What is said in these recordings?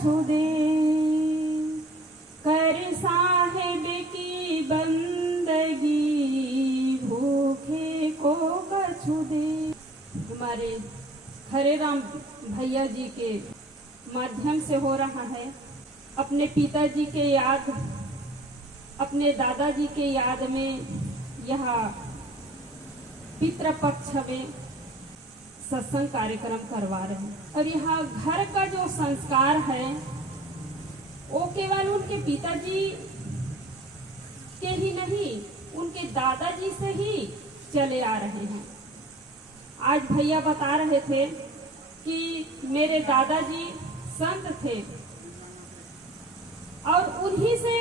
कछु दे, कर साहेब की बंदगी, भूखे को कछु दे। हमारे हरे राम भैया जी के माध्यम से हो रहा है। अपने पिताजी के याद, अपने दादाजी के याद में यह पितृपक्ष में सत्संग कार्यक्रम करवा रहे हैं। और यह घर का जो संस्कार है वो केवल उनके पिताजी के ही नहीं, उनके दादाजी से ही चले आ रहे हैं। आज भैया बता रहे थे कि मेरे दादाजी संत थे और उन्हीं से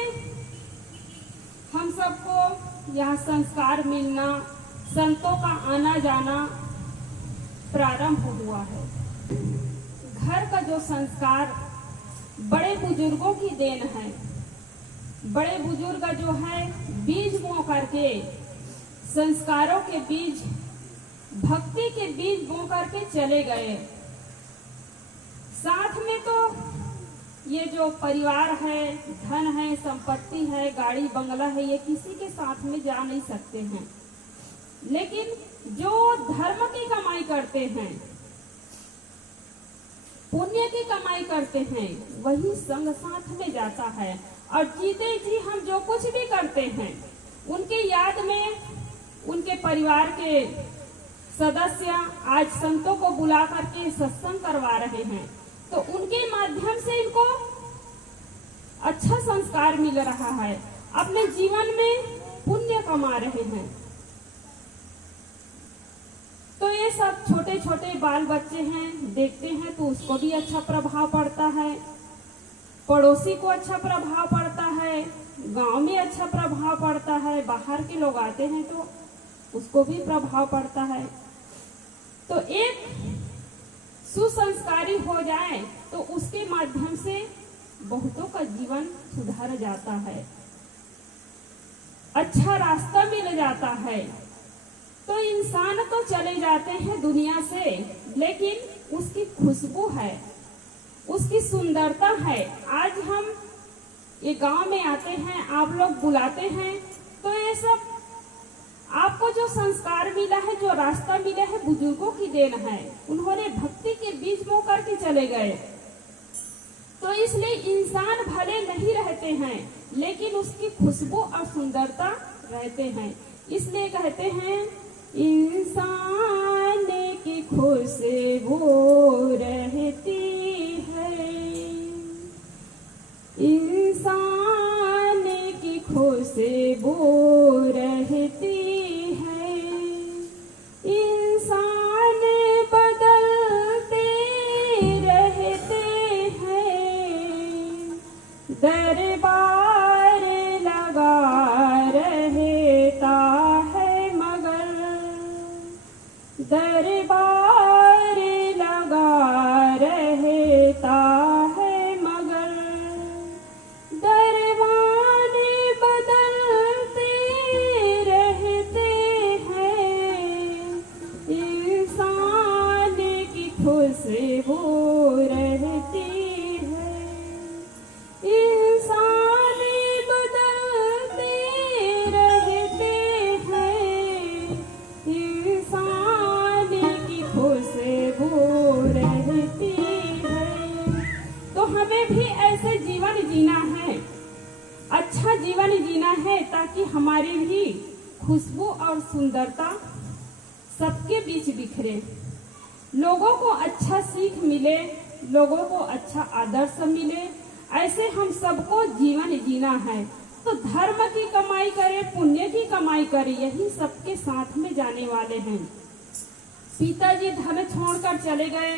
हम सबको यह संस्कार मिलना, संतों का आना जाना प्रारंभ हुआ है। घर का जो संस्कार बड़े बुजुर्गों की देन है। बड़े बुजुर्ग जो है बीज बो करके, संस्कारों के बीज, भक्ति के बीज बो करके चले गए। साथ में तो ये जो परिवार है, धन है, संपत्ति है, गाड़ी बंगला है, ये किसी के साथ में जा नहीं सकते हैं। लेकिन जो धर्म की कमाई करते हैं, पुण्य की कमाई करते हैं, वही संग साथ में जाता है। और जीते जी हम जो कुछ भी करते हैं, उनके याद में उनके परिवार के सदस्य आज संतों को बुला करके सत्संग करवा रहे हैं, तो उनके माध्यम से इनको अच्छा संस्कार मिल रहा है, अपने जीवन में पुण्य कमा रहे हैं। तो ये सब छोटे छोटे बाल बच्चे हैं, देखते हैं तो उसको भी अच्छा प्रभाव पड़ता है, पड़ोसी को अच्छा प्रभाव पड़ता है, गांव में अच्छा प्रभाव पड़ता है, बाहर के लोग आते हैं तो उसको भी प्रभाव पड़ता है। तो एक सुसंस्कारी हो जाए तो उसके माध्यम से बहुतों का जीवन सुधर जाता है, अच्छा रास्ता मिल जाता है। तो इंसान तो चले जाते हैं दुनिया से, लेकिन उसकी खुशबू है, उसकी सुंदरता है। आज हम ये गांव में आते हैं, आप लोग बुलाते हैं, तो ये सब आपको जो संस्कार मिला है, जो रास्ता मिला है, बुजुर्गों की देन है। उन्होंने भक्ति के बीज बो करके चले गए। तो इसलिए इंसान भले नहीं रहते हैं, लेकिन उसकी खुशबू और सुंदरता रहते हैं। इसलिए कहते हैं इंसान की खुशबू रहती है, इंसान की खुशबू रहती है, इंसान बदलते रहते हैं, दरबार लगा रहता है मगर, दरबार लगा रहता है मगर, दरबारे बदलते रहते हैं, इंसान की खुशबू रहती है, इंसान बदलते रहते हैं, इंसान की खुशबू रहती है। तो हमें भी ऐसे जीवन जीना है, अच्छा जीवन जीना है, ताकि हमारी भी खुशबू और सुंदरता सबके बीच बिखरे, लोगों को अच्छा सीख मिले, लोगों को अच्छा आदर्श मिले। ऐसे हम सबको जीवन जीना है। तो धर्म की कमाई करे, पुण्य की कमाई करे, यही सबके साथ में जाने वाले हैं। पिताजी धन छोड़कर चले गए,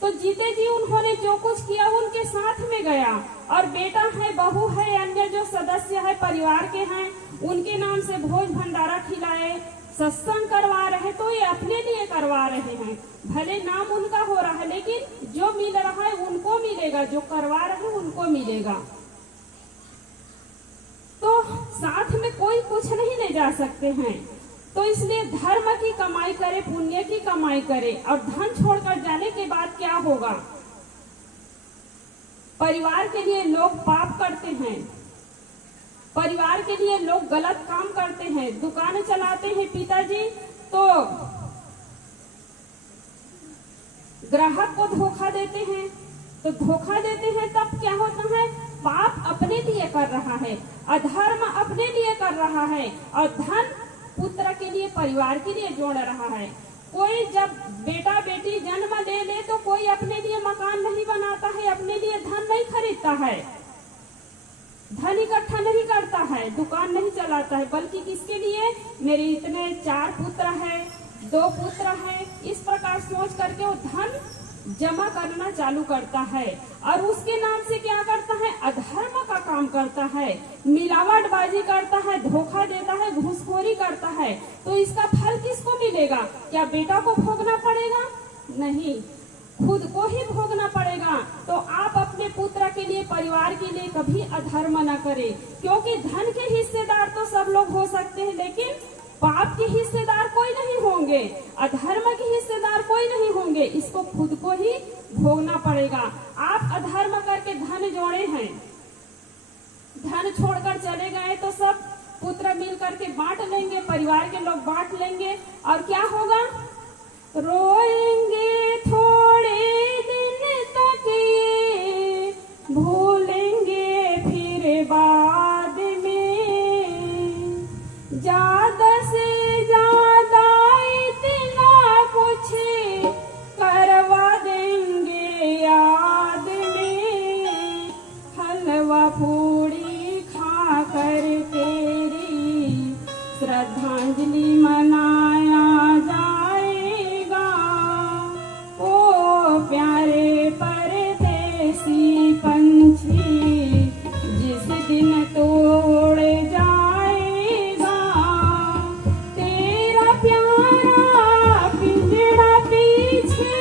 तो जीते जी उन्होंने जो कुछ किया उनके साथ में गया। और बेटा है, बहू है, अन्य जो सदस्य है परिवार के हैं, उनके नाम से भोज भंडारा खिलाए, सत्संग करवा रहे, तो ये अपने लिए करवा रहे हैं। भले नाम उनका हो रहा है, लेकिन जो मिल रहा है उनको मिलेगा, जो करवा रहे हैं उनको मिलेगा। तो साथ में कोई कुछ नहीं ले जा सकते हैं। तो इसलिए धर्म की कमाई करे, पुण्य की कमाई करे। और धन छोड़कर जाने के बाद क्या होगा? परिवार के लिए लोग पाप करते हैं, परिवार के लिए लोग गलत काम करते हैं। दुकान चलाते हैं पिताजी तो ग्राहक को धोखा देते हैं, तो धोखा देते हैं तब क्या होता है, पाप अपने लिए कर रहा है, अधर्म अपने लिए कर रहा है और धन पुत्र के लिए, परिवार के लिए जोड़ रहा है। कोई जब बेटा बेटी जन्म ले तो कोई अपने लिए मकान नहीं बनाता है, अपने लिए धन नहीं खरीदता है, धन इकट्ठा नहीं करता है, दुकान नहीं चलाता है, बल्कि किसके लिए, मेरे इतने 4 पुत्र हैं, 2 पुत्र हैं, इस प्रकार सोच करके वो धन जमा करना चालू करता है और उसके नाम से क्या करता है, अधर्म का काम करता है, मिलावटबाजी करता है, धोखा देता है, घूसखोरी करता है। तो इसका फल किसको मिलेगा, क्या बेटा को भोगना पड़ेगा, नहीं, खुद को ही भोगना पड़ेगा। तो आप अपने पुत्र के लिए, परिवार के लिए कभी अधर्म न करें, क्योंकि धन के हिस्सेदार तो सब लोग हो सकते हैं, लेकिन पाप के हिस्सेदार कोई नहीं होंगे, अधर्म के हिस्सेदार कोई नहीं होंगे, इसको खुद को ही भोगना पड़ेगा। आप अधर्म करके धन जोड़े हैं, धन छोड़कर चले गए तो सब पुत्र मिल करके बांट लेंगे, परिवार के लोग बांट लेंगे और क्या होगा, रोएंगे थोड़े दिन तक ये, भूलेंगे फिर बाद में, ज्यादा से ज्यादा इतना कुछ करवा देंगे याद में, हलवा पूड़ी खा कर तेरी श्रद्धांजलि मनाया जाएगा। ओ प्यारे परदेसी पंछी, जिस दिन तोड़ जाएगा तेरा प्यारा पिंजड़ा, पीछे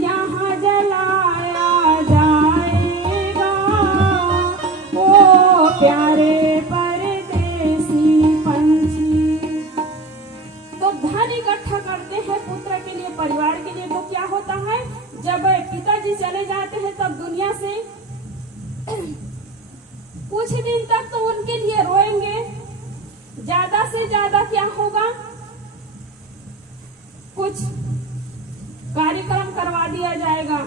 यहाँ जलाया जाएगा। ओ प्यारे परदेसी पंछी। तो धन इकट्ठा करते हैं पुत्र के लिए, परिवार के लिए, तो क्या होता है, जब पिताजी चले जाते हैं तब दुनिया से कुछ दिन तक तो उनके लिए रोएंगे, ज्यादा से ज्यादा क्या होगा, कुछ कार्यक्रम करवा दिया जाएगा,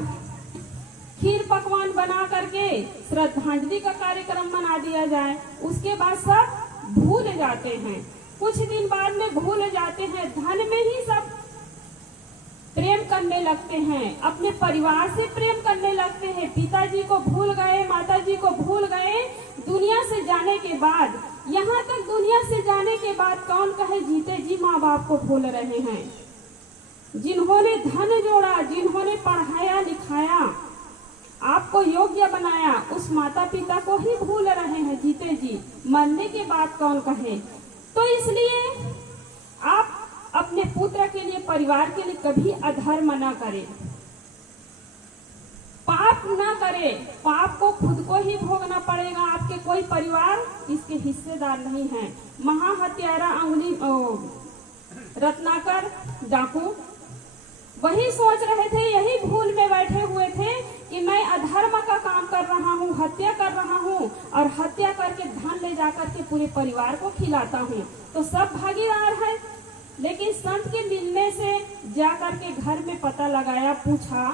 खीर पकवान बना करके श्रद्धांजलि का कार्यक्रम बना दिया जाए, उसके बाद सब भूल जाते हैं, कुछ दिन बाद में भूल जाते हैं, धन में ही सब प्रेम करने लगते हैं, अपने परिवार से प्रेम करने लगते हैं, पिताजी को भूल गए, माताजी को भूल गए। दुनिया से जाने के बाद, यहाँ तक दुनिया से जाने के बाद कौन कहे जीते जी माँ बाप को भूल रहे हैं, जिन्होंने धन जोड़ा, जिन्होंने पढ़ाया लिखाया, आपको योग्य बनाया, उस माता पिता को ही भूल रहे हैं जीते जी, मरने के बाद कौन कहे। तो इसलिए आप अपने पुत्र के लिए, परिवार के लिए कभी अधर्म न करें, पाप न करें, पाप को खुद को ही भोगना पड़ेगा, आपके कोई परिवार इसके हिस्सेदार नहीं है। महाहत्यारा अंगुली रत्नाकर डाकू वही सोच रहे थे, यही भूल में बैठे हुए थे कि मैं अधर्म का काम कर रहा हूँ, हत्या कर रहा हूँ और हत्या करके धन ले जाकर के पूरे परिवार को खिलाता हूँ, तो सब भागीदार है। लेकिन संत के मिलने से जाकर के घर में पता लगाया, पूछा,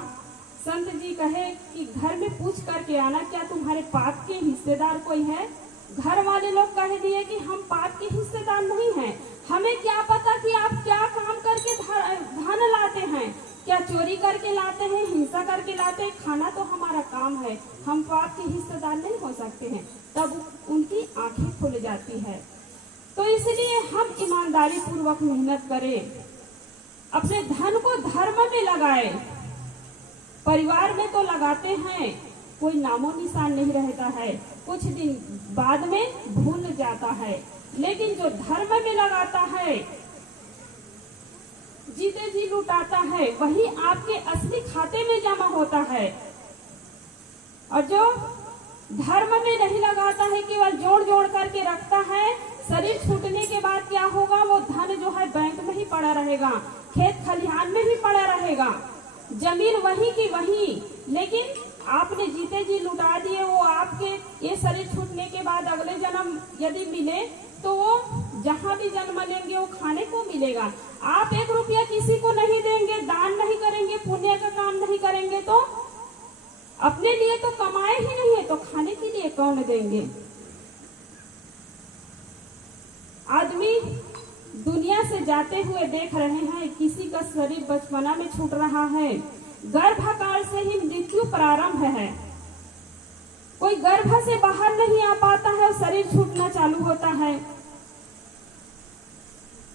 संत जी कहे कि घर में पूछ करके आना, क्या तुम्हारे पाप के हिस्सेदार कोई है। घर वाले लोग कह दिए कि हम पाप के हिस्सेदार नहीं हैं, हमें क्या पता कि आप क्या काम करके धन लाते हैं, क्या चोरी करके लाते हैं, हिंसा करके लाते हैं, खाना तो हमारा काम है, हम पाप के हिस्सेदार नहीं हो सकते हैं। तब उनकी आंखें खुल जाती है। तो इसलिए हम ईमानदारी पूर्वक मेहनत करें, अपने धन को धर्म में लगाए, परिवार में तो लगाते हैं, कोई नामो निशान नहीं रहता है, कुछ दिन बाद में भूल जाता है, लेकिन जो धर्म में लगाता है, जीते जी लुटाता है, वही आपके असली खाते में जमा होता है। और जो धर्म में नहीं लगाता है, केवल जोड़ जोड़ करके रखता है, शरीर छूटने के बाद क्या होगा, वो धन जो है बैंक में ही पड़ा रहेगा, खेत खलिहान में ही पड़ा रहेगा, जमीन वही की वही, लेकिन आपने जीते जी लुटा दिए। वो आपके ये शरीर छूटने के बाद अगले जन्म यदि मिले तो वो जहाँ भी जन्म लेंगे वो खाने को मिलेगा। आप 1 रुपया किसी को नहीं देंगे, दान नहीं करेंगे, पुण्य का काम नहीं करेंगे तो अपने लिए तो कमाए ही नहीं है, तो खाने के लिए कौन देंगे। आदमी दुनिया से जाते हुए देख रहे हैं, किसी का शरीर बचपना में छूट रहा है, गर्भकाल से ही मृत्यु प्रारंभ है। कोई गर्भ से बाहर नहीं आ पाता है, शरीर छूटना चालू होता है।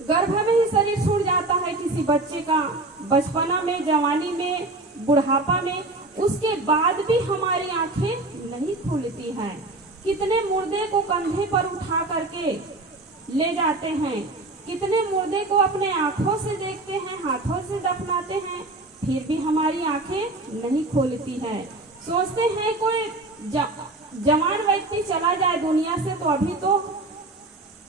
गर्भ में ही शरीर छूट जाता है किसी बच्चे का, बचपना में, जवानी में, बुढ़ापा में। उसके बाद भी हमारी आंखें नहीं खुलती हैं। कितने मुर्दे को कंधे पर उठा करके ले जाते हैं, कितने मुर्दे को अपने आंखों से देखते हैं, हाथों से दफनाते हैं, फिर भी हमारी आंखें नहीं खोलती हैं। सोचते हैं कोई जवान व्यक्ति चला जाए दुनिया से तो अभी तो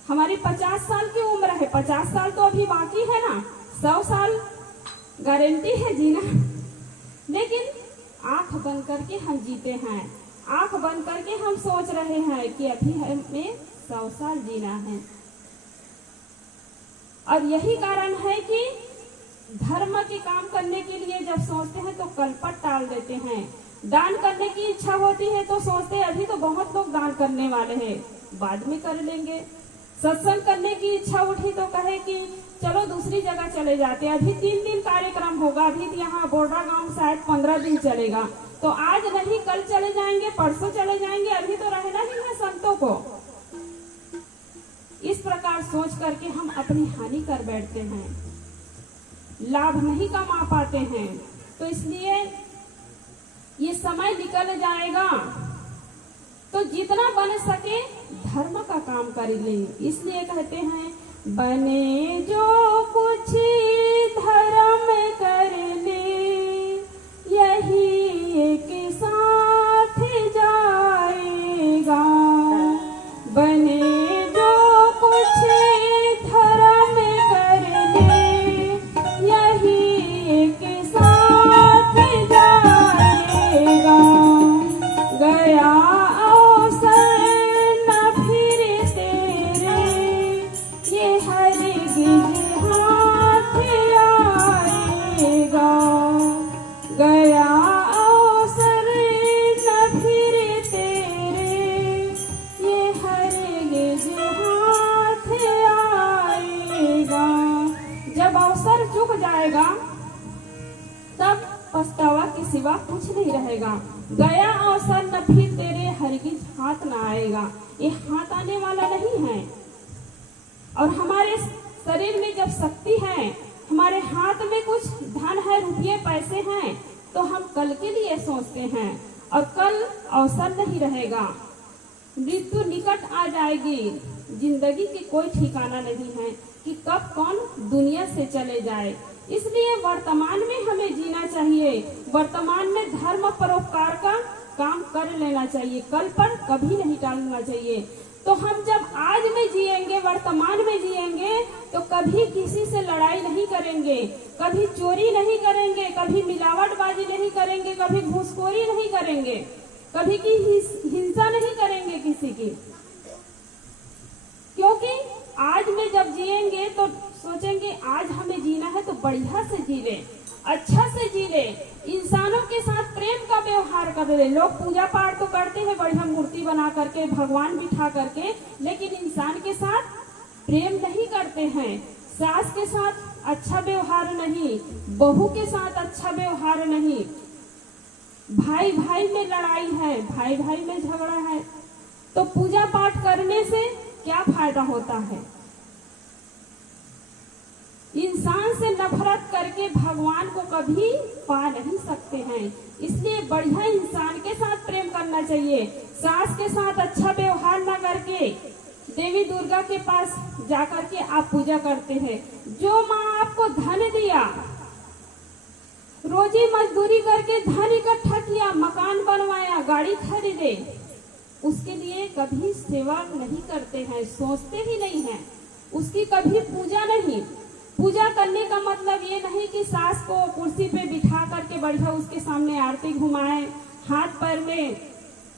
हमारी 50 साल की उम्र है, 50 साल तो अभी बाकी है ना, 100 साल गारंटी है जीना। लेकिन आंख बंद करके हम जीते हैं, आंख बंद करके हम सोच रहे हैं कि अभी हमें 100 साल जीना है। और यही कारण है कि धर्म के काम करने के लिए जब सोचते हैं तो कलपट टाल देते हैं। दान करने की इच्छा होती है तो सोचते हैं अभी तो बहुत लोग दान करने वाले हैं, बाद में कर लेंगे। सत्संग करने की इच्छा उठी तो कहे कि चलो दूसरी जगह चले जाते हैं, अभी 3 दिन कार्यक्रम होगा, अभी यहाँ बोर्डा गांव शायद 15 दिन चलेगा, तो आज नहीं कल चले जाएंगे, परसों चले जाएंगे, अभी तो रहना ही है संतों को। इस प्रकार सोच करके हम अपनी हानि कर बैठते हैं, लाभ नहीं कमा पाते हैं। तो इसलिए ये समय निकल जाएगा तो जितना बन सके धर्म का काम कर ले। इसलिए कहते हैं बने जो कुछ धर्म कर ले, यही एक साथ जाएगा। बने जो कुछ धर्म कर ले, यही एक साथ जाएगा। गया जाएगा तब पछतावा के सिवा कुछ नहीं रहेगा। गया अवसर न फिर तेरे हरगिज हाथ न आएगा। ये हाथ आने वाला नहीं है। और हमारे शरीर में जब शक्ति है, हमारे हाथ में कुछ धन है, रुपये पैसे हैं, तो हम कल के लिए सोचते हैं और कल अवसर नहीं रहेगा। मृत्यु निकट आ जाएगी। जिंदगी की कोई ठिकाना नहीं है कि कब कौन दुनिया से चले जाए। इसलिए वर्तमान में हमें जीना चाहिए, वर्तमान में धर्म परोपकार का काम कर लेना चाहिए, कल पर कभी नहीं टालना चाहिए। तो हम जब आज में जिएंगे, वर्तमान में जिएंगे, तो कभी किसी से लड़ाई नहीं करेंगे, कभी चोरी नहीं करेंगे, कभी मिलावटबाजी नहीं करेंगे, कभी घूसखोरी नहीं करेंगे, कभी की हिंसा नहीं करेंगे किसी की। क्योंकि आज में जब जिएंगे तो सोचेंगे आज हमें जीना है तो बढ़िया से जी ले, अच्छा से जी ले, इंसानों के साथ प्रेम का व्यवहार कर ले। लोग पूजा पाठ तो करते हैं बढ़िया मूर्ति बना करके, भगवान बिठा करके, लेकिन इंसान के साथ प्रेम नहीं करते हैं। सास के साथ अच्छा व्यवहार नहीं, बहू के साथ अच्छा व्यवहार नहीं, भाई भाई में लड़ाई है, भाई भाई में झगड़ा है। तो पूजा पाठ करने से क्या फायदा होता है? इंसान से नफरत करके भगवान को कभी पा नहीं सकते हैं। इसलिए बढ़िया इंसान के साथ प्रेम करना चाहिए। सास के साथ अच्छा व्यवहार न करके देवी दुर्गा के पास जाकर के आप पूजा करते हैं। जो माँ आपको धन दिया, रोजी मजदूरी करके धन इकट्ठा किया, मकान बनवाया, गाड़ी खरीदे, उसके लिए कभी सेवा नहीं करते हैं, सोचते ही नहीं हैं, उसकी कभी पूजा नहीं। पूजा करने का मतलब ये नहीं कि सास को कुर्सी पे बिठा करके बढ़िया उसके सामने आरती घुमाए, हाथ पैर में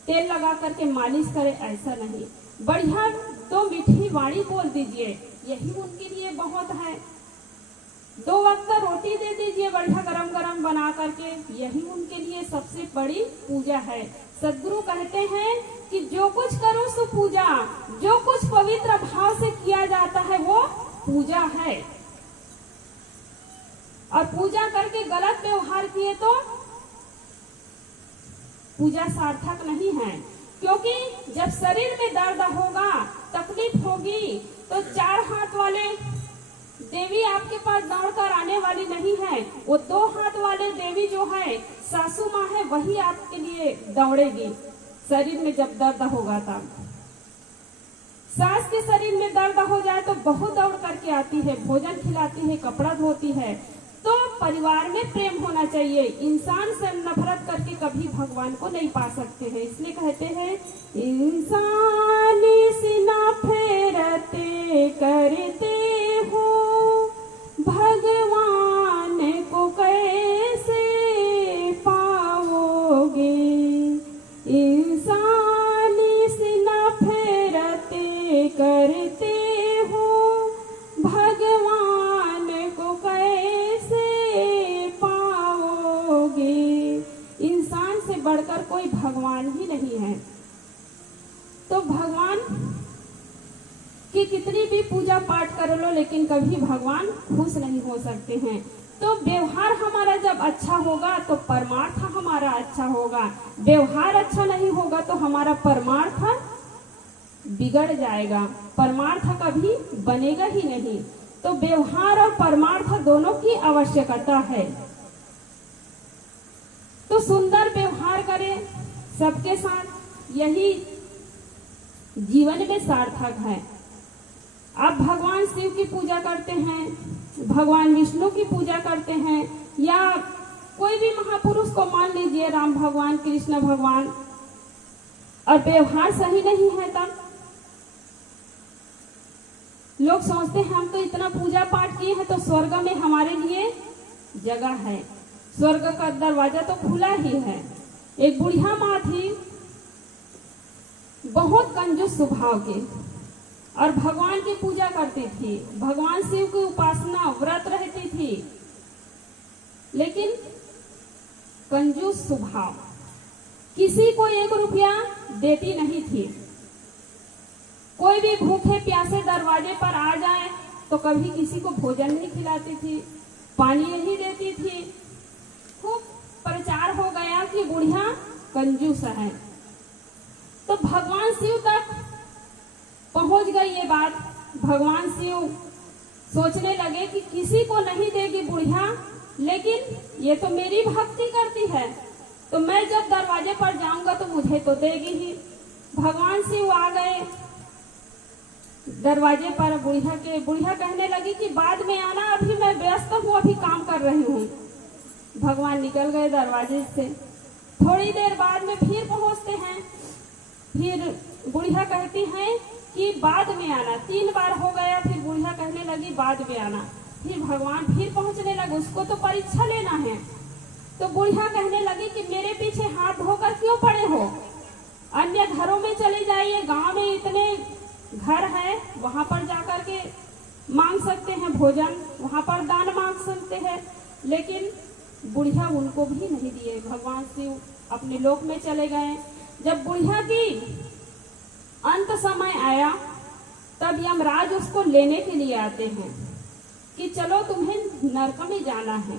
तेल लगा करके मालिश करे, ऐसा नहीं। बढ़िया 2 मीठी वाणी बोल दीजिए, यही उनके लिए बहुत है। 2 वक्त का रोटी दे दीजिए बढ़िया गरम गरम बना करके, यही उनके लिए सबसे बड़ी पूजा है। सदगुरु कहते हैं कि जो कुछ करो सो पूजा, जो कुछ पवित्र भाव से किया जाता है वो पूजा है। और पूजा करके गलत व्यवहार किए तो पूजा सार्थक नहीं है। क्योंकि जब शरीर में दर्द होगा, तकलीफ होगी, तो 4 हाथ वाले देवी आपके पास दौड़कर आने वाली नहीं है। वो 2 हाथ वाले देवी जो है, सासू माँ है, वही आपके लिए दौड़ेगी। शरीर में जब दर्द होगा तब सास के शरीर में दर्द हो जाए तो बहुत दौड़ करके आती है, भोजन खिलाती है, कपड़ा धोती है। तो परिवार में प्रेम होना चाहिए। इंसान से नफरत करके कभी भगवान को नहीं पा सकते हैं। इसलिए कहते हैं इंसानी सीना फेरते करते हो, भगवान को कैसे पाओगे। इंसानी सीना फेरते करते हो, भगवान को कैसे पाओगे। इंसान से बढ़कर कोई भगवान ही नहीं है। तो भगवान की कितनी भी पूजा पाठ कर लो, लेकिन कभी भगवान खुश नहीं हो सकते हैं। तो व्यवहार हमारा जब अच्छा होगा तो परमार्थ हमारा अच्छा होगा। व्यवहार अच्छा नहीं होगा तो हमारा परमार्थ बिगड़ जाएगा, परमार्थ कभी बनेगा ही नहीं। तो व्यवहार और परमार्थ दोनों की आवश्यकता है। तो सुंदर व्यवहार करें सबके साथ, यही जीवन में सार्थक है। आप भगवान शिव की पूजा करते हैं, भगवान विष्णु की पूजा करते हैं, या कोई भी महापुरुष को मान लीजिए, राम भगवान, कृष्ण भगवान, और व्यवहार सही नहीं है, तब लोग सोचते हैं हम तो इतना पूजा पाठ किए हैं तो स्वर्ग में हमारे लिए जगह है। स्वर्ग का दरवाजा तो खुला ही है। एक बुढ़िया माँ थी, बहुत कंजूस स्वभाव की, और भगवान की पूजा करती थी, भगवान शिव की उपासना व्रत रहती थी, लेकिन कंजूस स्वभाव, किसी को 1 रुपया देती नहीं थी। कोई भी भूखे प्यासे दरवाजे पर आ जाए तो कभी किसी को भोजन नहीं खिलाती थी, पानी नहीं देती थी। खूब प्रचार हो गया कि बुढ़िया कंजूस है। तो भगवान शिव तक पहुंच गई ये बात। भगवान शिव सोचने लगे कि किसी को नहीं देगी बुढ़िया, लेकिन ये तो मेरी भक्ति करती है, तो मैं जब दरवाजे पर जाऊंगा तो मुझे तो देगी ही। भगवान शिव आ गए दरवाजे पर, बुढ़िया कहने लगी कि बाद में आना, अभी मैं व्यस्त हूँ, अभी काम कर रही हूँ। भगवान निकल गए दरवाजे से। थोड़ी देर बाद में फिर पहुँचते हैं, फिर बुढ़िया कहती है कि बाद में आना। 3 बार हो गया, फिर बुढ़िया कहने लगी बाद में आना। फिर भगवान फिर पहुँचने लगे, उसको तो परीक्षा लेना है। तो बुढ़िया कहने लगी कि मेरे पीछे हाथ धोकर क्यों पड़े हो, अन्य घरों में चले जाइए, गांव में इतने घर है, वहां पर जाकर के मांग सकते हैं भोजन, वहां पर दान मांग सकते हैं। लेकिन बुढ़िया उनको भी नहीं दिए। भगवान शिव अपने लोक में चले गए। जब बुढ़िया की अंत समय आया, तब यमराज उसको लेने के लिए आते हैं कि चलो तुम्हें नरक में जाना है।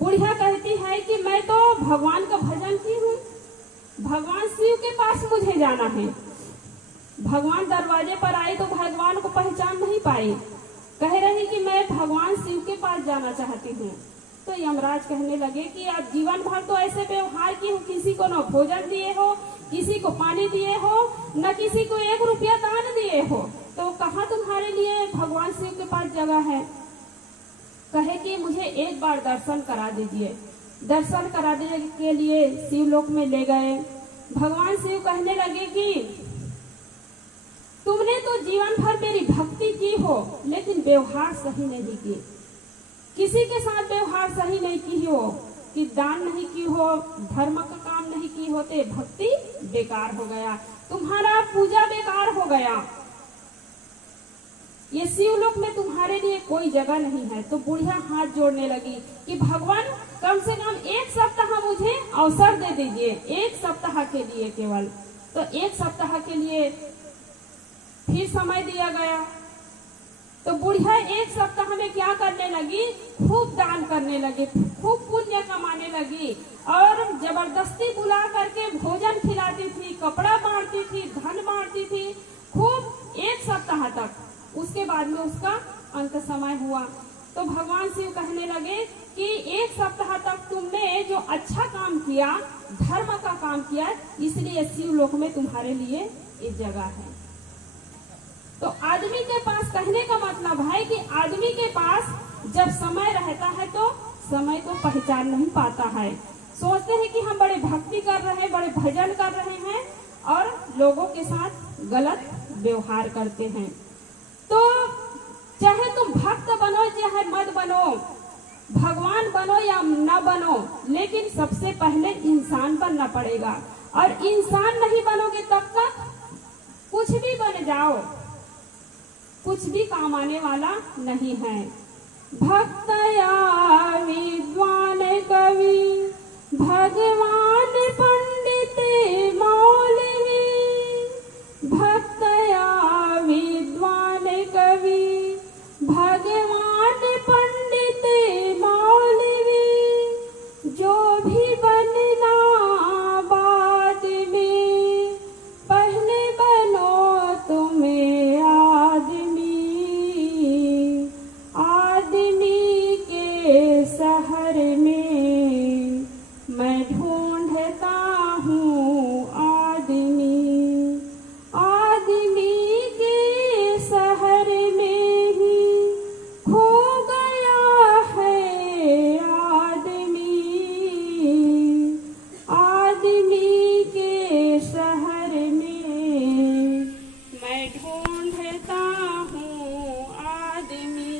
बुढ़िया कहती है कि मैं तो भगवान का भजन की हूँ, भगवान शिव के पास मुझे जाना है। भगवान दरवाजे पर आई तो भगवान को पहचान नहीं पाई, कह रही कि मैं भगवान शिव के पास जाना चाहती हूँ। तो यमराज कहने लगे कि आप जीवन भर तो ऐसे व्यवहार की हो, किसी को न भोजन दिए हो, किसी को पानी दिए हो, न किसी को 1 रुपया दान दिए हो, तो कहाँ तुम्हारे लिए भगवान शिव के पास जगह है। कहे कि मुझे एक बार दर्शन करा दीजिए। दर्शन कराने के लिए शिवलोक में ले गए। भगवान शिव कहने लगे कि तुमने तो जीवन भर मेरी भक्ति की हो, लेकिन व्यवहार सही नहीं की। किसी के साथ व्यवहार सही नहीं की हो, कि दान नहीं की हो, धर्म का काम नहीं की होते, भक्ति बेकार हो गया, तुम्हारा पूजा बेकार हो गया, ये शिवलोक में तुम्हारे लिए कोई जगह नहीं है। तो बुढ़िया हाथ जोड़ने लगी कि भगवान कम से कम 1 सप्ताह मुझे अवसर दे दीजिए, 1 सप्ताह के लिए केवल। तो 1 सप्ताह के लिए फिर समय दिया गया। तो बुढ़िया 1 सप्ताह में क्या करने लगी, खूब दान करने लगी, खूब पुण्य कमाने लगी और जबरदस्ती बुला करके भोजन खिलाती थी, कपड़ा बांटती थी, धन बांटती थी, खूब 1 सप्ताह तक। उसके बाद में उसका अंत समय हुआ। तो भगवान शिव कहने लगे कि 1 सप्ताह तक तुमने जो अच्छा काम किया, धर्म का काम किया, इसलिए शिवलोक में तुम्हारे लिए एक जगह है। तो आदमी के पास, कहने का मतलब है कि आदमी के पास जब समय रहता है तो समय को पहचान नहीं पाता है। सोचते हैं कि हम बड़े भक्ति कर रहे हैं, बड़े भजन कर रहे हैं और लोगों के साथ गलत व्यवहार करते हैं। तो चाहे तुम भक्त बनो चाहे मत बनो, भगवान बनो या न बनो, लेकिन सबसे पहले इंसान बनना पड़ेगा। और इंसान नहीं बनोगे तब तक कुछ भी बन जाओ, कुछ भी काम आने वाला नहीं है। भक्त या विद्वान कवि भगवान पंडित मौलवी, भक्त या विद्वान कवि भगवान पंडित मौलवी, जो भी बनना बाद में पहले बनो तुम्हें आदमी, आदमी के शहर में मैं ढूंढता हूँ आदमी, आदमी के शहर में ही खो गया है आदमी, आदमी के शहर में मैं ढूंढता हूँ आदमी।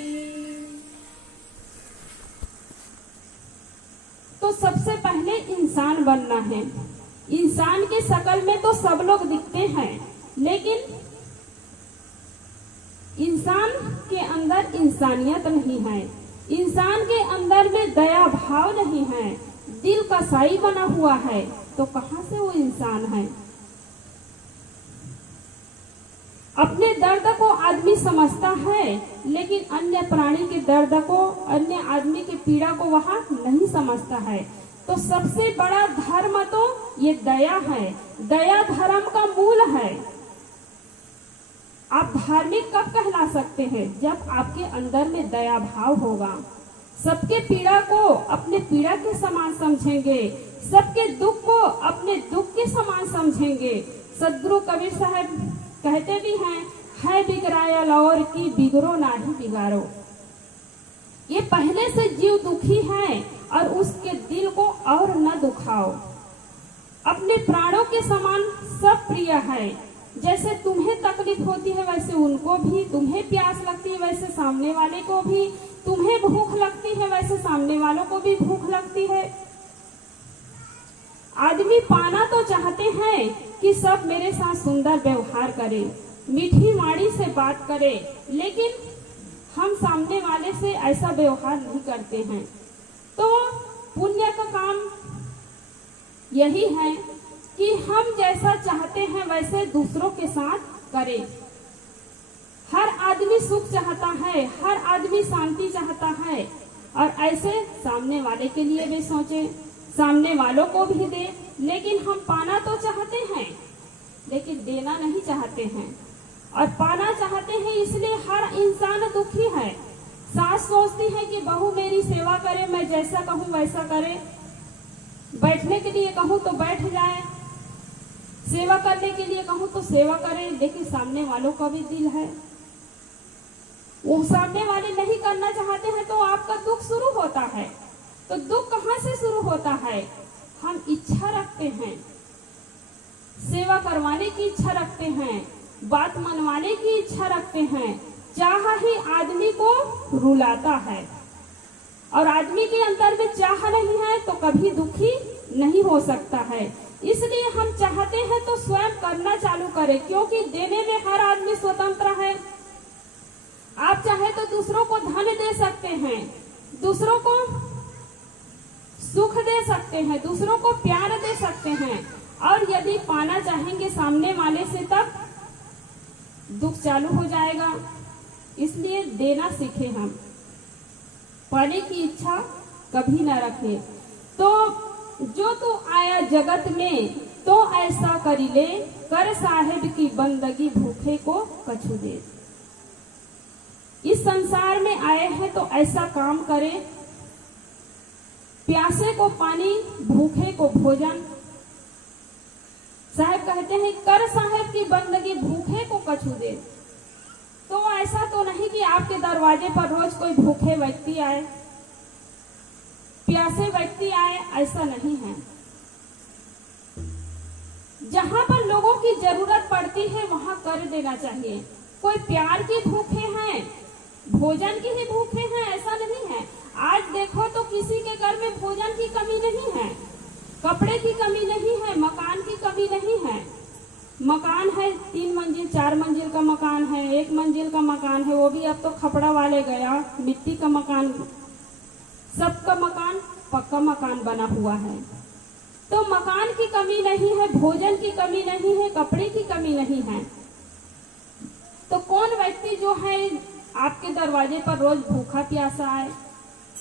तो सबसे पहले इंसान बनना है। इंसान के शकल में तो सब लोग दिखते हैं, लेकिन इंसान के अंदर इंसानियत नहीं है, इंसान के अंदर में दया भाव नहीं है, दिल कसाई बना हुआ है, तो कहाँ से वो इंसान है। अपने दर्द को आदमी समझता है, लेकिन अन्य प्राणी के दर्द को, अन्य आदमी की पीड़ा को वह नहीं समझता है। तो सबसे बड़ा धर्म तो ये दया है, दया धर्म का मूल है। आप धार्मिक कब कहला सकते हैं, जब आपके अंदर में दया भाव होगा। सबके पीड़ा को अपने पीड़ा के समान समझेंगे, सबके दुख को अपने दुख के समान समझेंगे। सदगुरु कबीर साहब कहते भी हैं, है बिगड़ायल और की बिगड़ो नाही बिगाड़ो। ये पहले से जीव दुखी है और उसके दिल को और न दुखाओ। अपने प्राणों के समान सब प्रिय है। जैसे तुम्हें तकलीफ होती है वैसे उनको भी, तुम्हें प्यास लगती है वैसे सामने वाले को भी, तुम्हें भूख लगती है वैसे सामने वालों को भी भूख लगती है। आदमी पाना तो चाहते हैं कि सब मेरे साथ सुंदर व्यवहार करे, मीठी माड़ी से बात करे, लेकिन हम सामने वाले से ऐसा व्यवहार नहीं करते हैं। तो पुण्य का काम यही है कि हम जैसा चाहते हैं वैसे दूसरों के साथ करें। हर आदमी सुख चाहता है, हर आदमी शांति चाहता है, और ऐसे सामने वाले के लिए भी सोचे, सामने वालों को भी दे। लेकिन हम पाना तो चाहते हैं, लेकिन देना नहीं चाहते हैं। और पाना चाहते हैं इसलिए हर इंसान दुखी है। सास सोचती है कि बहू मेरी सेवा करे, मैं जैसा कहूँ वैसा करे, बैठने के लिए कहूँ तो बैठ जाए, सेवा करने के लिए कहूँ तो सेवा करे। लेकिन सामने वालों का भी दिल है, वो सामने वाले नहीं करना चाहते हैं, तो आपका दुख शुरू होता है। तो दुख कहाँ से शुरू होता है, हम इच्छा रखते हैं, सेवा करवाने की इच्छा रखते हैं, बात मनवाने की इच्छा रखते हैं, चाह ही आदमी को रुलाता है। और आदमी के अंदर में चाह नहीं है तो कभी दुखी नहीं हो सकता है। इसलिए हम चाहते हैं तो स्वयं करना चालू करें, क्योंकि देने में हर आदमी स्वतंत्र है। आप चाहे तो दूसरों को धन दे सकते हैं, दूसरों को सुख दे सकते हैं, दूसरों को प्यार दे सकते हैं, और यदि पाना चाहेंगे सामने वाले से तब दुख चालू हो जाएगा। इसलिए देना सीखे, हम पाने की इच्छा कभी न रखें। तो जो तू आया जगत में तो ऐसा करी ले, कर साहेब की बंदगी भूखे को कछु दे। इस संसार में आए हैं तो ऐसा काम करें, प्यासे को पानी, भूखे को भोजन। साहब कहते हैं कर साहेब की बंदगी भूखे को कछु दे। तो ऐसा तो नहीं कि आपके दरवाजे पर रोज कोई भूखे व्यक्ति आए, प्यासे व्यक्ति आए, ऐसा नहीं है। जहां पर लोगों की जरूरत पड़ती है वहां कर देना चाहिए। कोई प्यार की भूखे हैं, भोजन की ही भूखे हैं, ऐसा नहीं है। आज देखो तो किसी के घर में भोजन की कमी नहीं है, कपड़े की कमी नहीं है, मकान की कमी नहीं है। मकान है 3 मंजिल 4 मंजिल का मकान है, 1 मंजिल का मकान है, वो भी अब तो खपड़ा वाले गया, मिट्टी का मकान, सबका मकान पक्का मकान बना हुआ है। तो मकान की कमी नहीं है, भोजन की कमी नहीं है, कपड़े की कमी नहीं है। तो कौन व्यक्ति जो है आपके दरवाजे पर रोज भूखा प्यासा आए?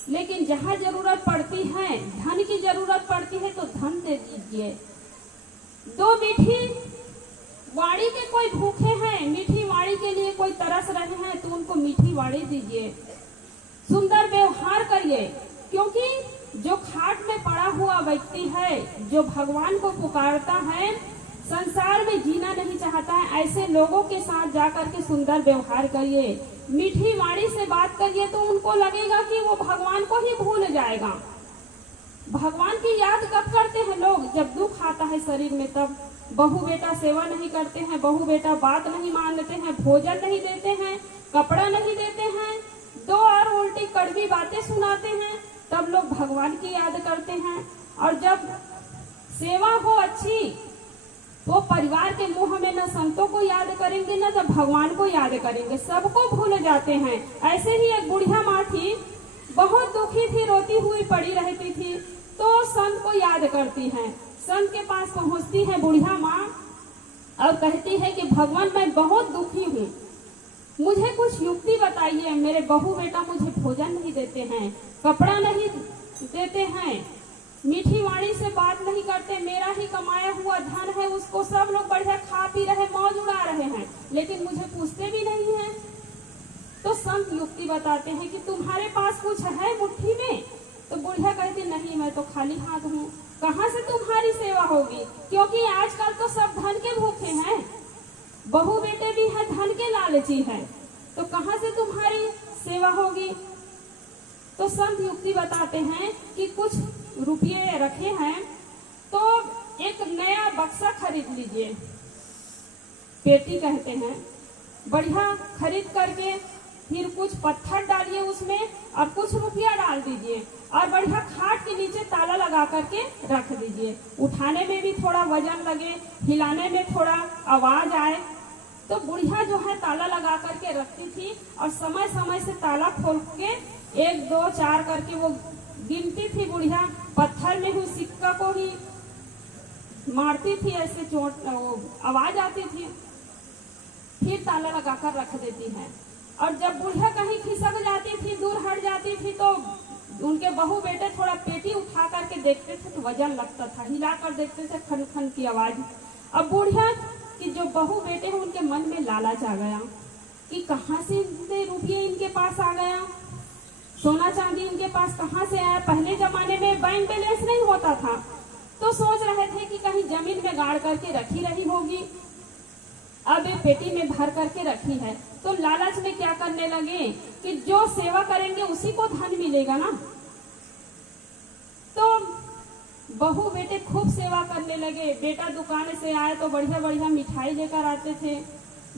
लेकिन जहाँ जरूरत पड़ती है, धन की जरूरत पड़ती है तो धन दे दीजिए। 2 मीठी वाणी के कोई भूखे हैं, मीठी वाणी के लिए कोई तरस रहे हैं तो उनको मीठी वाणी दीजिए, सुंदर व्यवहार करिए। क्योंकि जो खाट में पड़ा हुआ व्यक्ति है, जो भगवान को पुकारता है, संसार में जीना नहीं चाहता है, ऐसे लोगों के साथ जाकर के सुंदर व्यवहार करिए, मीठी वाणी से बात करिए, तो उनको लगेगा कि वो भगवान को ही भूल जाएगा। भगवान की याद कब करते हैं लोग? जब दुख आता है शरीर में, तब बहू बेटा सेवा नहीं करते हैं, बहू बेटा बात नहीं मानते हैं, भोजन नहीं देते हैं, कपड़ा नहीं देते हैं, 2 और उल्टी कड़वी बातें सुनाते हैं, तब लोग भगवान की याद करते हैं। और जब सेवा हो अच्छी तो परिवार के मुंह में न संतों को याद करेंगे न तो भगवान को याद करेंगे, सबको भूल जाते हैं। ऐसे ही एक बुढ़िया माँ थी, बहुत दुखी थी, रोती हुई पड़ी रहती थी, तो संत को याद करती है। संत के पास पहुंचती है बुढ़िया माँ और कहती है कि भगवान मैं बहुत दुखी हूँ, मुझे कुछ युक्ति बताइए। मेरे बहू बेटा मुझे भोजन नहीं देते हैं, कपड़ा नहीं देते हैं, मीठी वाणी से बात नहीं करते, मेरा ही कमाया हुआ धन है, उसको सब लोग बढ़िया खा पी रहे, मौज उड़ा रहे हैं, लेकिन मुझे पूछते भी नहीं है। तो संत युक्ति बताते हैं कि तुम्हारे पास कुछ है मुट्ठी में? तो बुढ़िया कहती नहीं, मैं तो खाली हाथ हूँ, कहाँ से तुम्हारी सेवा होगी? क्योंकि आजकल तो सब धन के भूखे हैं, बहू बेटे भी है, धन के लालची है, तो कहाँ से तुम्हारी सेवा होगी? तो संत युक्ति बताते हैं कि कुछ रुपये रखे हैं तो एक नया बक्सा खरीद लीजिए, पेटी कहते हैं, बढ़िया खरीद करके फिर कुछ पत्थर डालिए उसमें और कुछ रुपया डाल दीजिए और बढ़िया खाट के नीचे ताला लगा करके रख दीजिए। उठाने में भी थोड़ा वजन लगे, हिलाने में थोड़ा आवाज आए। तो बुढ़िया जो है ताला लगा करके रखती थी और समय समय से ताला खोल के 1 2 4 करके वो गिनती थी। बुढ़िया पत्थर में ही सिक्का को ही मारती थी, ऐसे चोट आवाज आती थी, फिर ताला लगाकर रख देती है। और जब बुढ़िया कहीं खिसक जाती थी, दूर हट जाती थी, तो उनके बहू बेटे थोड़ा पेटी उठा करके देखते थे तो वजन लगता था, हिला कर देखते थे, खन खन की आवाज। अब बुढ़िया कि जो बहू बेटे हैं उनके मन में लालच आ गया कि कहाँ से इतने रुपये इनके पास आ गया, सोना चांदी इनके पास कहाँ से आया। पहले जमाने में बैंक बैलेंस नहीं होता था, तो सोच रहे थे कि कहीं जमीन में गाड़ करके रखी रही होगी, अब एक पेटी में भर करके रखी है। तो लालच में क्या करने लगे कि जो सेवा करेंगे उसी को धन मिलेगा ना। तो बहू बेटे खूब सेवा करने लगे। बेटा दुकान से आए तो बढ़िया बढ़िया मिठाई लेकर आते थे,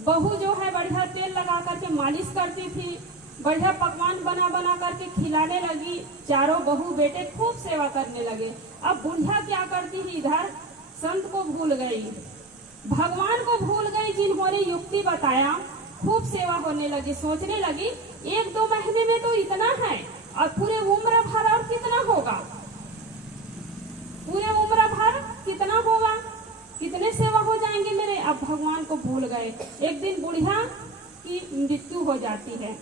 बहू जो है बढ़िया तेल लगा करके मालिश करती थी, बढ़िया पकवान बना बना करके खिलाने लगी। चारों बहू बेटे खूब सेवा करने लगे। अब बुढ़िया क्या करती है, इधर संत को भूल गई, भगवान को भूल गई जिन्होंने युक्ति बताया। खूब सेवा होने लगी, सोचने लगी 1-2 महीने में तो इतना है और पूरे उम्र भर और कितना होगा, पूरे उम्र भर कितना होगा, कितने सेवा हो जाएंगे मेरे। अब भगवान को भूल गए। एक दिन बुढ़िया की मृत्यु हो जाती है।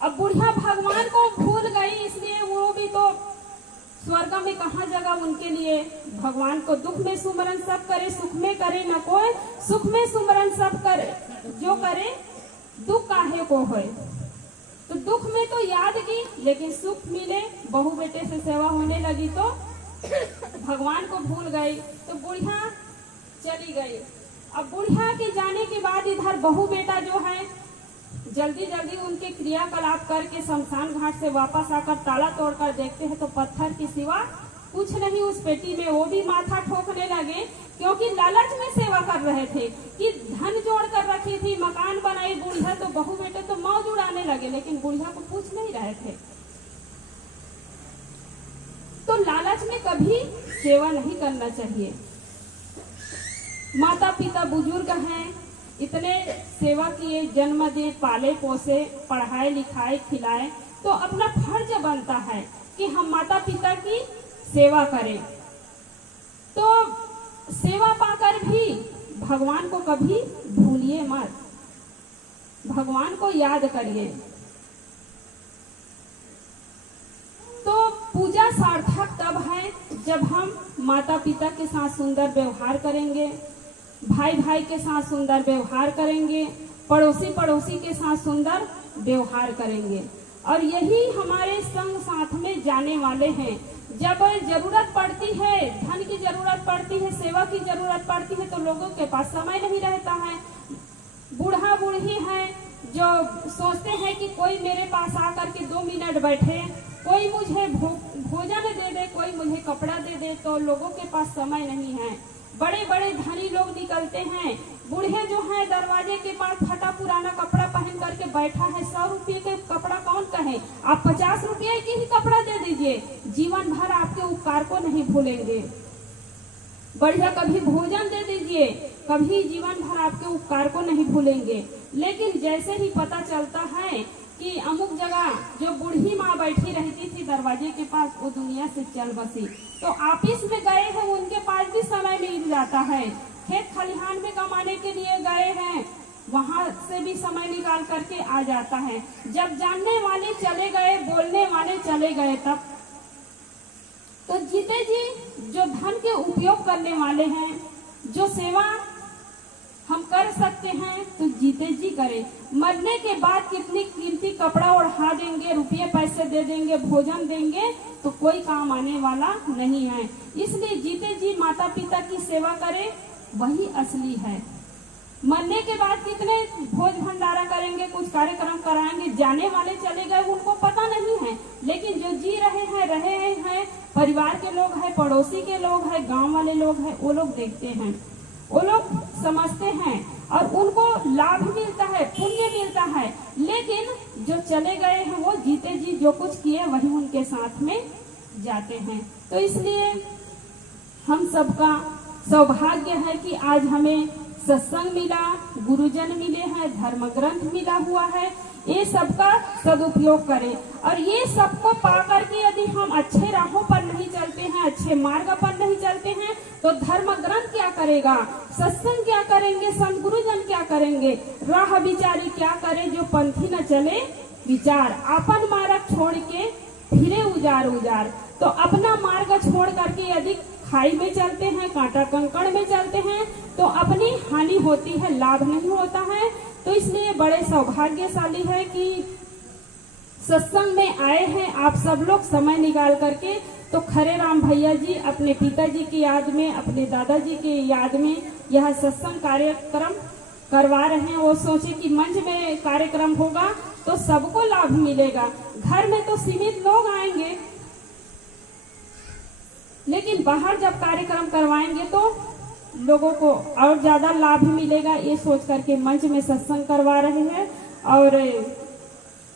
अब बुढ़िया भगवान को भूल गई, इसलिए वो भी तो स्वर्ग में कहाँ जगह उनके लिए। भगवान को दुख में सुमरन सब करे, सुख में करे न कोई, सुख में सुमरन सब करे जो करे, दुख काहे को होए। तो दुख में तो याद की, लेकिन सुख मिले, बहू बेटे से सेवा होने लगी तो भगवान को भूल गई। तो बुढ़िया चली गई। अब बुढ़िया के जाने के बाद इधर बहू बेटा जो है जल्दी जल्दी उनके क्रियाकलाप करके शमशान घाट से वापस आकर ताला तोड़कर देखते हैं तो पत्थर के सिवा कुछ नहीं उस पेटी में। वो भी माथा ठोकने लगे, क्योंकि लालच में सेवा कर रहे थे कि धन जोड़ कर रखी थी, मकान बनाई बुढ़िया, तो बहू बेटे तो मौज उड़ाने लगे, लेकिन बुढ़िया को पूछ नहीं रहे थे। तो लालच में कभी सेवा नहीं करना चाहिए। माता पिता बुजुर्ग हैं, इतने सेवा किए, जन्म दे, पाले पोसे, पढ़ाए लिखाए, खिलाए, तो अपना फर्ज बनता है कि हम माता पिता की सेवा करें। तो सेवा पाकर भी भगवान को कभी भूलिए मत, भगवान को याद करिए। तो पूजा सार्थक तब है जब हम माता पिता के साथ सुंदर व्यवहार करेंगे, भाई भाई के साथ सुंदर व्यवहार करेंगे, पड़ोसी पड़ोसी के साथ सुंदर व्यवहार करेंगे। और यही हमारे संग साथ में जाने वाले हैं। जब जरूरत पड़ती है, धन की जरूरत पड़ती है, सेवा की जरूरत पड़ती है, तो लोगों के पास समय नहीं रहता है। बूढ़ा बूढ़ी है जो सोचते हैं कि कोई मेरे पास आकर के 2 मिनट बैठे, कोई मुझे भोजन दे दे, कोई मुझे कपड़ा दे दे, तो लोगों के पास समय नहीं है। बड़े बड़े धनी लोग निकलते हैं, बूढ़े जो हैं दरवाजे के पास फटा पुराना कपड़ा पहन करके बैठा है। 100 रुपये के कपड़ा कौन कहे, आप 50 रुपये की ही कपड़ा दे दीजिए, जीवन भर आपके उपकार को नहीं भूलेंगे। बढ़िया कभी भोजन दे दीजिए, कभी जीवन भर आपके उपकार को नहीं भूलेंगे। लेकिन जैसे ही पता चलता है कि अमुक जगह जो बूढ़ी माँ बैठी रहती थी दरवाजे के पास, वो दुनिया से चल बसी, तो ऑफिस में गए हैं, उनके पास भी समय मिल जाता है। खेत खलिहान में कमाने के लिए गए हैं, वहां से भी समय निकाल करके आ जाता है। जब जानने वाले चले गए, बोलने वाले चले गए, तब तो जीते जी जो धन के उपयोग करने वाले हैं, जो सेवा हम कर सकते हैं, तो जीते जी करें। मरने के बाद कितनी कीमती कपड़ा ओढ़ा देंगे, रुपये पैसे दे देंगे, भोजन देंगे, तो कोई काम आने वाला नहीं है। इसलिए जीते जी माता पिता की सेवा करें, वही असली है। मरने के बाद कितने भोज भंडारा करेंगे, कुछ कार्यक्रम कराएंगे, जाने वाले चले गए, उनको पता नहीं है। लेकिन जो जी रहे हैं, परिवार के लोग हैं, पड़ोसी के लोग हैं, गांव वाले लोग हैं, वो लोग देखते हैं, वो लोग समझते हैं और उनको लाभ मिलता है, पुण्य मिलता है। लेकिन जो चले गए हैं, वो जीते जी जो कुछ किए वही उनके साथ में जाते हैं। तो इसलिए हम सबका सौभाग्य है कि आज हमें सत्संग मिला, गुरुजन मिले हैं, धर्म ग्रंथ मिला हुआ है। ये सबका सदुपयोग करें और ये सबको पाकर के यदि हम अच्छे राहों पर नहीं चलते हैं, अच्छे मार्ग पर नहीं चलते हैं, तो धर्म ग्रंथ क्या करेगा, सत्संग क्या करेंगे, संत गुरुजन क्या करेंगे, राह विचारी क्या करे, जो पंथी न चले विचार, अपन मार्ग छोड़ के फिरे उजार उजार। तो अपना मार्ग छोड़ करके यदि खाई में चलते हैं, कांटा कंकड़ में चलते हैं, तो अपनी हानि होती है, लाभ नहीं होता है। तो इसलिए बड़े सौभाग्यशाली है कि सत्संग में आए हैं आप सब लोग समय निकाल करके। तो खरे राम भैया जी अपने पिताजी की याद में, अपने दादाजी की याद में यह सत्संग कार्यक्रम करवा रहे हैं। वो सोचे कि मंच में कार्यक्रम होगा तो सबको लाभ मिलेगा, घर में तो सीमित लोग आएंगे, लेकिन बाहर जब कार्यक्रम करवाएंगे तो लोगों को और ज्यादा लाभ मिलेगा। ये सोच करके मंच में सत्संग करवा रहे हैं। और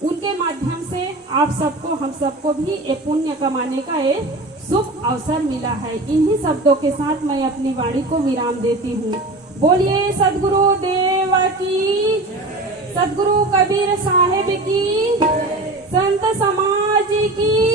उनके माध्यम से आप सबको, हम सबको भी एक पुण्य कमाने का एक शुभ अवसर मिला है। इन्हीं शब्दों के साथ मैं अपनी वाणी को विराम देती हूँ। बोलिए सदगुरु देव की, सदगुरु कबीर साहिब की, संत समाज की।